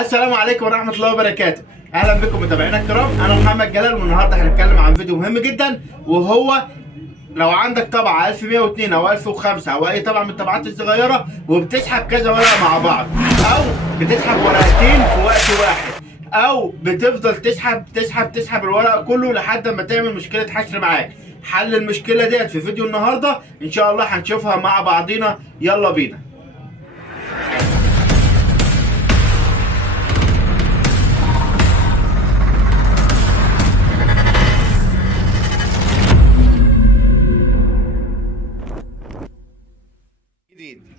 السلام عليكم ورحمة الله وبركاته. أهلا بكم متابعينا الكرام، أنا محمد جلال، والنهارده هنتكلم عن فيديو مهم جدا، وهو لو عندك طبعة 1102 أو 1005 أو أي طبعة من الطبعات الصغيرة وبتسحب كذا ورقة مع بعض، أو بتسحب ورقتين في وقت واحد، أو بتفضل تسحب الورق كله لحد ما تعمل مشكلة حشر معاك. حل المشكلة ديت في فيديو النهارده إن شاء الله هنشوفها مع بعضينا. يلا بينا.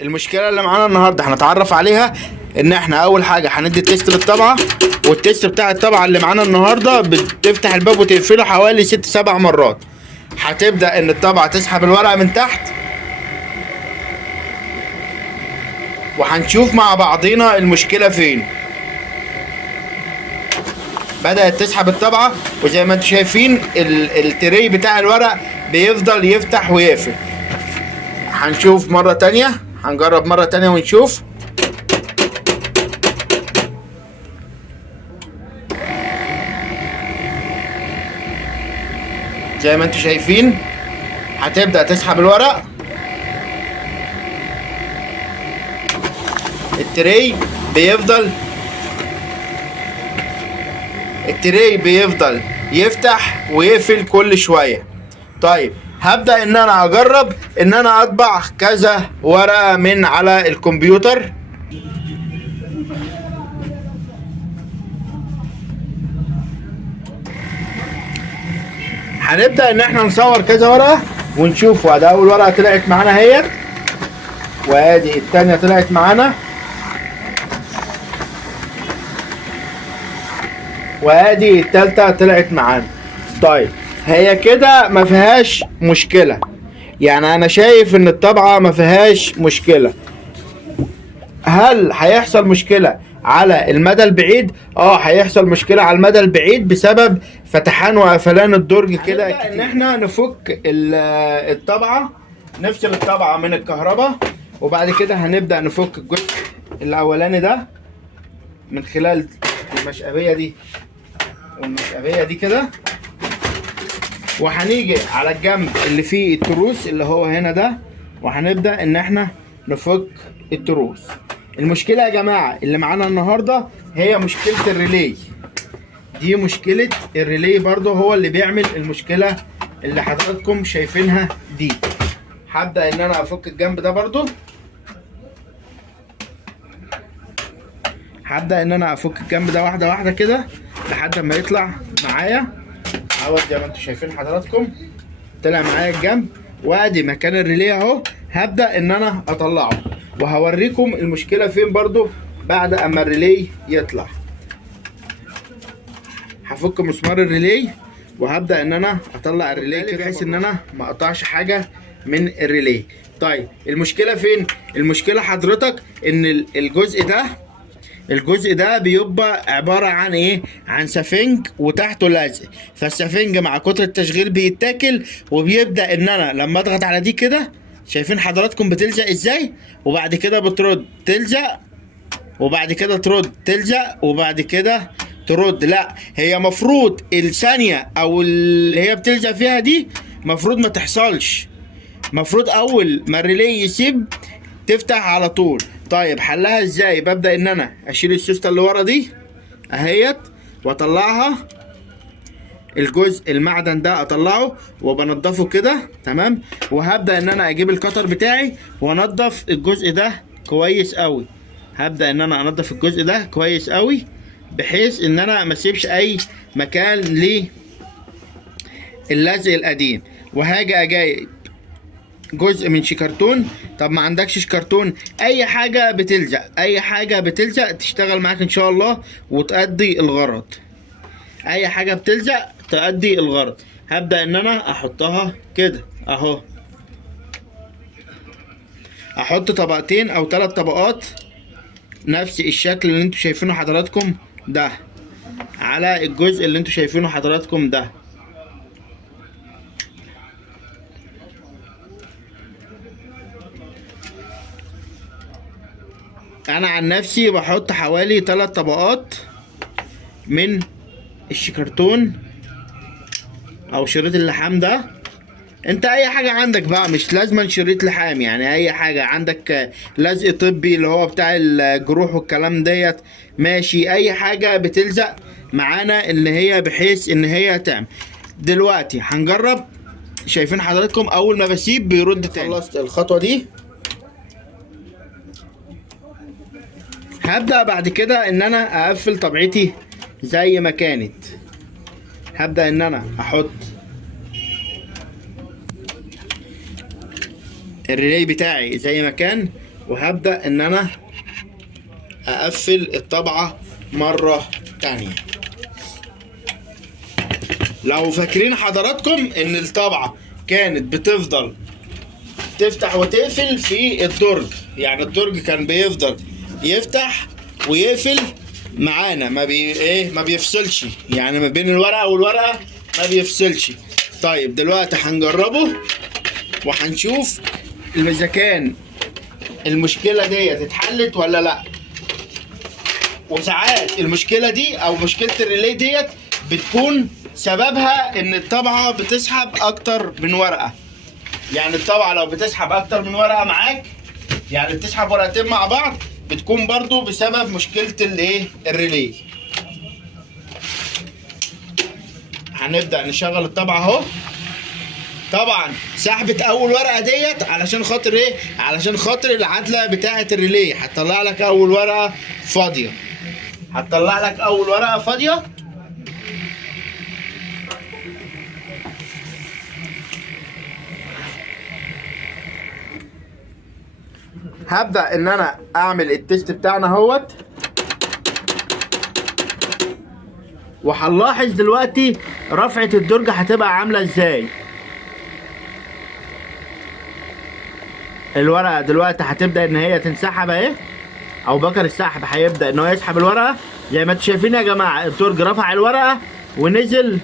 المشكله اللي معانا النهارده هنتعرف عليها ان احنا اول حاجه هندي تيست للطبعه، والتيست بتاع الطبعه اللي معانا النهارده بتفتح الباب وتقفله حوالي 6-7 مرات. هتبدا ان الطبعه تسحب الورقه من تحت، وهنشوف مع بعضينا المشكله فين. بدات تسحب الطبعه، وزي ما انتم شايفين التري بتاع الورق بيفضل يفتح ويقفل. هنشوف مرة تانية، هنجرب مرة تانية ونشوف. زي ما انتم شايفين هتبدأ تسحب الورق. التري بيفضل يفتح ويقفل كل شوية. طيب هبدأ ان انا اجرب ان انا اطبع كذا ورقة من على الكمبيوتر. هنبدأ ان احنا نصور كذا ورقة ونشوف. وادي اول ورقة طلعت معانا اهيت، وادي التانية طلعت معانا، وادي التالتة طلعت معانا. طيب هي كده ما فيهاش مشكلة، يعني انا شايف ان الطبعة ما فيهاش مشكلة. هل هيحصل مشكلة على المدى البعيد؟ هيحصل مشكلة على المدى البعيد بسبب فتحان وقفلان الدرج كده. ان احنا نفك الطبعة، نفصل الطبعة من الكهرباء، وبعد كده هنبدأ نفك الجزء الاولاني ده من خلال المشقبية دي والمشقبية دي كده، وهنيجي على الجنب اللي فيه التروس اللي هو هنا ده، وهنبدأ ان احنا نفك التروس. المشكلة يا جماعة اللي معانا النهاردة هي مشكلة الريلي. دي مشكلة الريلي برضو، هو اللي بيعمل المشكلة اللي حضراتكم شايفينها دي. هبدأ ان انا افك الجنب ده برضو، هبدأ ان انا افك الجنب ده واحدة واحدة كده لحد ما يطلع معايا اهو. زي ما انتم شايفين حضراتكم طلع معايا الجنب، وادي مكان الريلي اهو. هبدا ان انا اطلعه، وهوريكم المشكله فين برضو بعد اما الريلي يطلع. هفك مسمار الريلي وهبدا ان انا اطلع الريلي كده بحيث ان انا ما اقطعش حاجه من الريلي. طيب المشكله فين؟ المشكله حضرتك ان الجزء ده بيبقى عبارة عن ايه؟ عن سفنج وتحته لزق، فالسفنج مع كتر التشغيل بيتاكل، وبيبدأ ان انا لما اضغط على دي كده، شايفين حضراتكم بتلزق ازاي؟ وبعد كده بترد تلزق، وبعد كده ترد تلزق، وبعد كده ترد. لا، هي مفروض الثانية او اللي هي بتلزق فيها دي مفروض ما تحصلش، مفروض اول ما الريلي يسيب تفتح على طول. طيب حلها ازاي؟ ببدأ ان انا اشيل السوستة اللي ورا دي اهيت واطلعها، الجزء المعدن ده اطلعه وبنضفه كده تمام، وهبدأ ان انا اجيب القطر بتاعي وانضف الجزء ده كويس قوي. هبدأ ان انا انضف الجزء ده كويس قوي بحيث ان انا ما اسيبش اي مكان للزق القديم. وهاجي اجايب جزء من شيكرتون. طب ما عندكش شيكرتون، اي حاجه بتلزق تشتغل معاك ان شاء الله وتأدي الغرض. اي حاجه بتلزق تأدي الغرض. هبدأ ان انا احطها كده اهو، احط طبقتين او 3 طبقات نفس الشكل اللي انتوا شايفينه حضراتكم ده على الجزء اللي انتوا شايفينه حضراتكم ده. انا عن نفسي بحط حوالي 3 طبقات من الشكرتون او شريط اللحام ده. انت اي حاجة عندك بقى، مش لازم شريط لحام، يعني اي حاجة عندك، لزق طبي اللي هو بتاع الجروح والكلام ديت، ماشي، اي حاجة بتلزق معانا ان هي بحيث ان هي تعمل. دلوقتي هنجرب. شايفين حضراتكم اول ما بسيب بيرد تاني. خلصت الخطوة دي، هبدأ بعد كده ان انا اقفل طبعتي زي ما كانت. هبدأ ان انا احط الريلي بتاعي زي ما كان، وهبدأ ان انا اقفل الطبعة مرة تانية. لو فاكرين حضراتكم ان الطبعة كانت بتفضل تفتح وتقفل في الدرج، يعني الدرج كان بيفضل يفتح ويقفل معانا، ما بيفصلش، يعني ما بين الورقة والورقة ما بيفصلش. طيب دلوقتي هنجربه وهنشوف اذا كان المشكلة ديت اتحلت ولا لا. وساعات المشكلة دي او مشكلة الريلي ديت بتكون سببها ان الطبعة بتسحب اكتر من ورقة. يعني الطبعة لو بتسحب اكتر من ورقة معاك، يعني بتسحب ورقتين مع بعض، بتكون برضو بسبب مشكلة الريلي. هنبدأ نشغل الطبعة اهو. طبعا سحبت اول ورقة ديت علشان خاطر ايه؟ علشان خاطر العدلة بتاعة الريلي، هتطلع لك اول ورقة فاضية، هتطلع لك اول ورقة فاضية. هبدأ ان انا اعمل التيست بتاعنا اهوت، وهنلاحظ دلوقتي رفعة الدرج هتبقى عاملة ازاي. الورقة دلوقتي هتبدأ ان هي تنسحب اهي، او بكر السحب هيبدأ ان هو يسحب الورقة زي ما انتم شايفين يا جماعة. الدرج رفع الورقة ونزل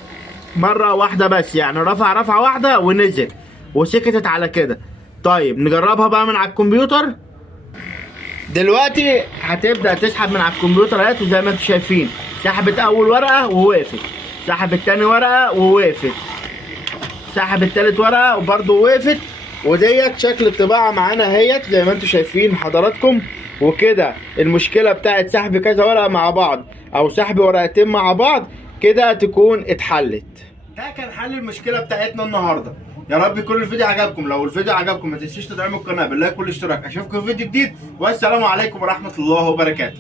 مرة واحدة بس، يعني رفع رفعة واحدة ونزل وسكتت على كده. طيب نجربها بقى من على الكمبيوتر. دلوقتي هتبدأ تسحب من على الكمبيوتر اهي، زي ما انتم شايفين سحبت اول ورقة ووقفت، سحبت تاني ورقة ووقفت، سحبت تالت ورقة وبرضه وقفت. وديت شكل الطباعة معانا اهيت زي ما انتم شايفين حضراتكم. وكده المشكلة بتاعت سحب كذا ورقة مع بعض او سحب ورقتين مع بعض كده تكون اتحلت. ده كان حل المشكلة بتاعتنا النهاردة. يا رب يكون الفيديو عجبكم. لو الفيديو عجبكم ما تنسوش تدعموا القناة باللايك والاشتراك. اشوفكم في فيديو جديد، والسلام عليكم ورحمة الله وبركاته.